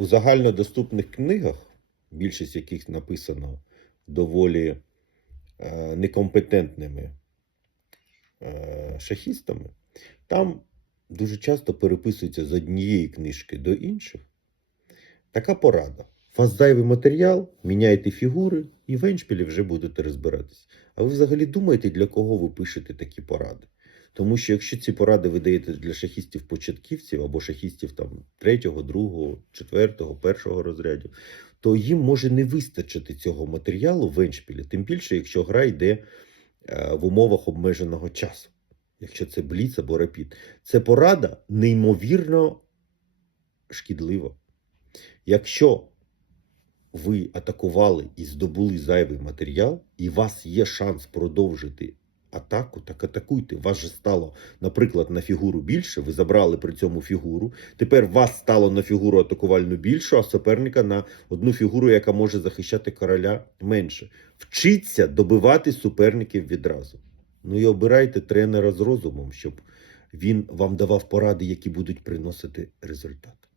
у загальнодоступних книгах, більшість яких написано доволі е, некомпетентними е, шахістами, там дуже часто переписується з однієї книжки до інших. Така порада. Вас матеріал, міняйте фігури і в еншпілі вже будете розбиратись. А ви взагалі думаєте, для кого ви пишете такі поради? Тому що якщо ці поради ви даєте для шахістів-початківців або шахістів там третього, другого, четвертого, першого розрядів, то їм може не вистачити цього матеріалу в еншпілі, тим більше, якщо гра йде е, в умовах обмеженого часу, якщо це бліц або рапід. Це порада неймовірно шкідлива. Якщо ви атакували і здобули зайвий матеріал, і у вас є шанс продовжити атаку, так атакуйте. Вас же стало, наприклад, на фігуру більше, ви забрали при цьому фігуру. Тепер вас стало на фігуру атакувальну більше, а суперника на одну фігуру, яка може захищати короля менше. Вчіться добивати суперників відразу. Ну і обирайте тренера з розумом, щоб він вам давав поради, які будуть приносити результат.